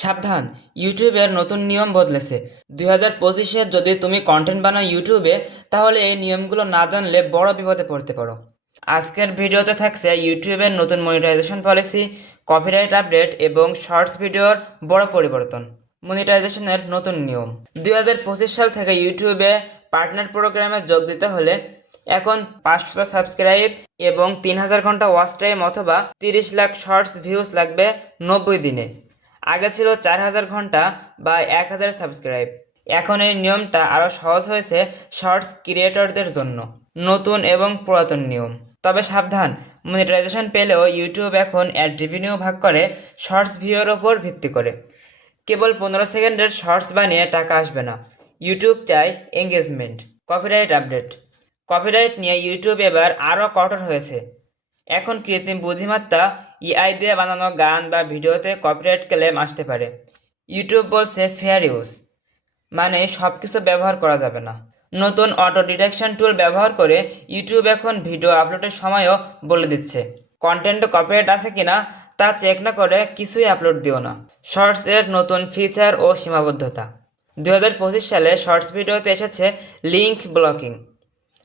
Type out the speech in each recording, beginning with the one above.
সাবধান ইউটিউবের নতুন নিয়ম বদলেছে। দুই হাজার পঁচিশে যদি তুমি কন্টেন্ট বানাও ইউটিউবে তাহলে এই নিয়মগুলো না জানলে বড় বিপদে পড়তে পারো। আজকের ভিডিওতে থাকছে ইউটিউবের নতুন মনিটাইজেশন পলিসি কপিরাইট আপডেট এবং শর্টস ভিডিওর বড় পরিবর্তন মনিটাইজেশনের নতুন নিয়ম। দুই হাজার পঁচিশ সাল থেকে ইউটিউবে পার্টনার প্রোগ্রামে যোগ দিতে হলে এখন পাঁচশো সাবস্ক্রাইব এবং তিন হাজার ঘণ্টা ওয়াচ টাইম অথবা তিরিশ লাখ শর্টস ভিউজ লাগবে নব্বই দিনে। আগে ছিল চার হাজার ঘণ্টা বা এক হাজার সাবস্ক্রাইব। এখন এই নিয়মটা আরও সহজ হয়েছে শর্টস ক্রিয়েটরদের জন্য। নতুন এবং পুরাতন নিয়ম। তবে সাবধান, মনিটাইজেশন পেলেও ইউটিউব এখন অ্যাড রেভিনিউ ভাগ করে শর্টস ভিউর ওপর ভিত্তি করে। কেবল পনেরো সেকেন্ডের শর্টস বানিয়ে টাকা আসবে না। ইউটিউব চায় এঙ্গেজমেন্ট কপিরাইট আপডেট কপিরাইট নিয়ে ইউটিউব এবার আরও কঠোর হয়েছে। এখন কৃত্রিম বুদ্ধিমত্তা ইআই দিয়ে বানানো গান বা ভিডিওতে কপিরাইট ক্লেম আসতে পারে। ইউটিউব বলছে ফেয়ার ইউজ মানে সব কিছু ব্যবহার করা যাবে না। নতুন অটো ডিটেকশন টুল ব্যবহার করে ইউটিউব এখন ভিডিও আপলোডের সময়ও বলে দিচ্ছে। কন্টেন্টে কপিরাইট আছে কিনা তা চেক না করে কিছুই আপলোড দিও না। শর্টস এর নতুন ফিচার ও সীমাবদ্ধতা। দু হাজার পঁচিশ সালে শর্টস ভিডিওতে এসেছে লিঙ্ক ব্লকিং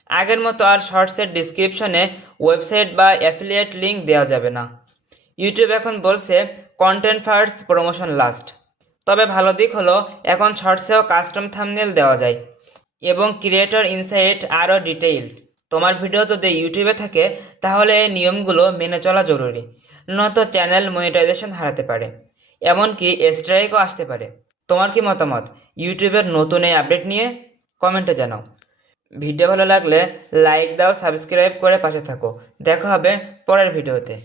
আগের মতো আর শর্টসের ডিসক্রিপশনে ওয়েবসাইট বা অ্যাফিলিয়েট লিঙ্ক দেওয়া যাবে না। ইউটিউব এখন বলছে কন্টেন্ট ফার্স্ট প্রমোশন লাস্ট তবে ভালো দিক হলো, এখন শর্টসেও কাস্টম থামনেল দেওয়া যায় এবং ক্রিয়েটর ইনসাইট আরও ডিটেইলড তোমার ভিডিও যদি ইউটিউবে থাকে, তাহলে এই নিয়মগুলো মেনে চলা জরুরি, নয়তো চ্যানেল মনিটাইজেশন হারাতে পারে, এমনকি স্ট্রাইকও আসতে পারে। তোমার কি মতামত? ইউটিউবের নতুন এই আপডেট নিয়ে কমেন্টে জানাও। ভিডিও ভালো লাগলে লাইক দাও সাবস্ক্রাইব করে পাশে থাকো। দেখা হবে পরের ভিডিওতে